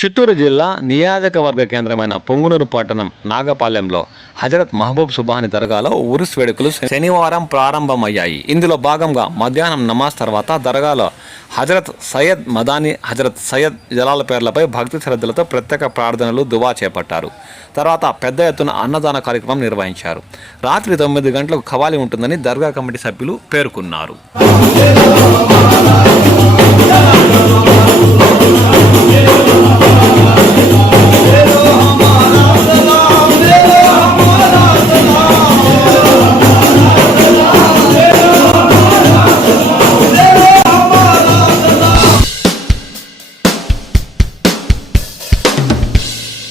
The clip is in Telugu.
చిత్తూరు జిల్లా నియోజకవర్గ కేంద్రమైన పొంగునూరు పట్టణం నాగపాలెంలో హజరత్ మహబూబ్ సుబాని దర్గాలో ఉరుస్ వేడుకలు శనివారం ప్రారంభమయ్యాయి. ఇందులో భాగంగా మధ్యాహ్నం నమాజ్ తర్వాత దర్గాలో హజరత్ సయ్యద్ మదాని హజరత్ సయ్యద్ జలాల పేర్లపై భక్తి శ్రద్ధలతో ప్రత్యేక ప్రార్థనలు దువా చేపట్టారు. తర్వాత పెద్ద ఎత్తున అన్నదాన కార్యక్రమం నిర్వహించారు. రాత్రి తొమ్మిది గంటలకు ఖవాలి ఉంటుందని దర్గా కమిటీ సభ్యులు పేర్కొన్నారు.